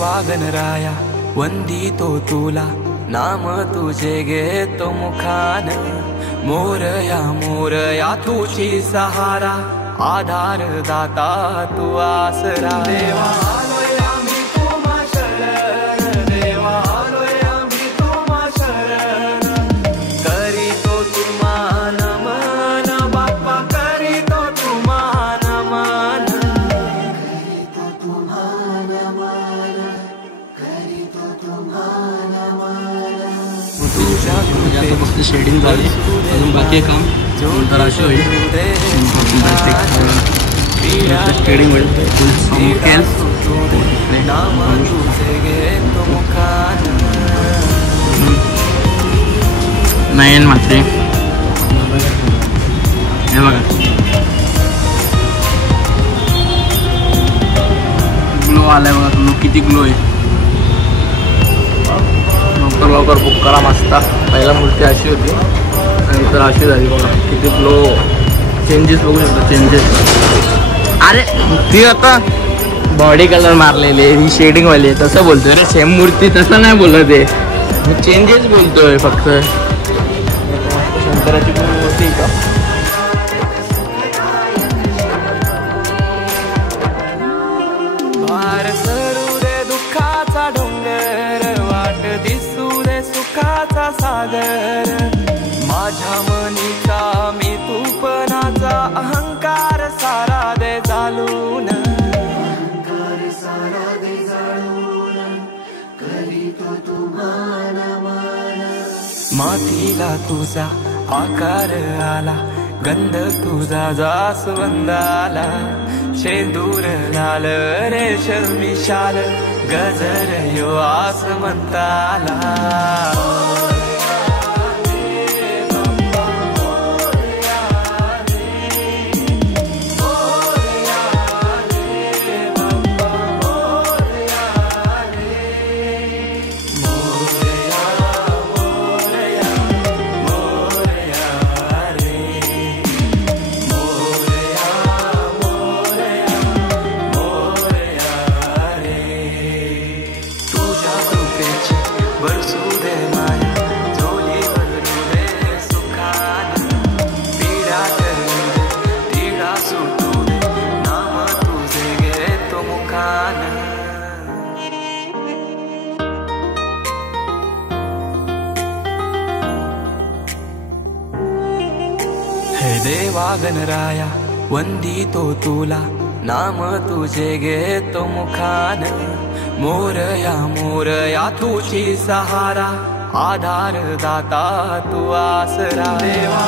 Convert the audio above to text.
देवा गणराया वंदितो तुला, नाम तुझे घेतो मुखान. मोरया मोरया तुझी सहारा, आधार दाता तू आसरा. देवा आलोय आम्ही तुम्हा शरण, देवा आलोय आम्ही तुम्हा शरण. करीतो तुम्हा नमन बाप्पा, करीतो तुम्हा नमन. आता फक्त शेडिंग झाली, अजून बाकी काम नंतर अशी होईल. शेडिंग होईल नयन मात्रे. हे बघा ग्लो आलाय बघा, ग्लो किती ग्लो आहे. लवकर बुक करा मस्त. पहिला मूर्ती अशी होती, नंतर अशी झाली बघा. किती ग्लो चेंजेस बघू शकतो, चेंजेस. अरे ती आता बॉडी कलर मारलेले, ही शेडिंग वाली तसं बोलतोय रे. सेम मूर्ती तसं नाही बोलत आहे, मी चेंजेस बोलतोय फक्त. शंकराची पण मूर्ती का भार सरू दे दुःखाचा डोंगर, वाट दिसू दे सुखाचा सागर. माझ्या मनीचा मी तूपणाचा अहंकार सारा दे चालून. मातीला तुझा आकार आला, गंध तुझा जास्वंदाला. शेंदूर लाल रेशमी शाल, गजर यो आसमंताला. हे देवा गणराया वंदितो तुला, नाम तुझे घेतो मुखान. मोरया मोरया तुझी सहारा, आधार दाता तू आसरा. देवा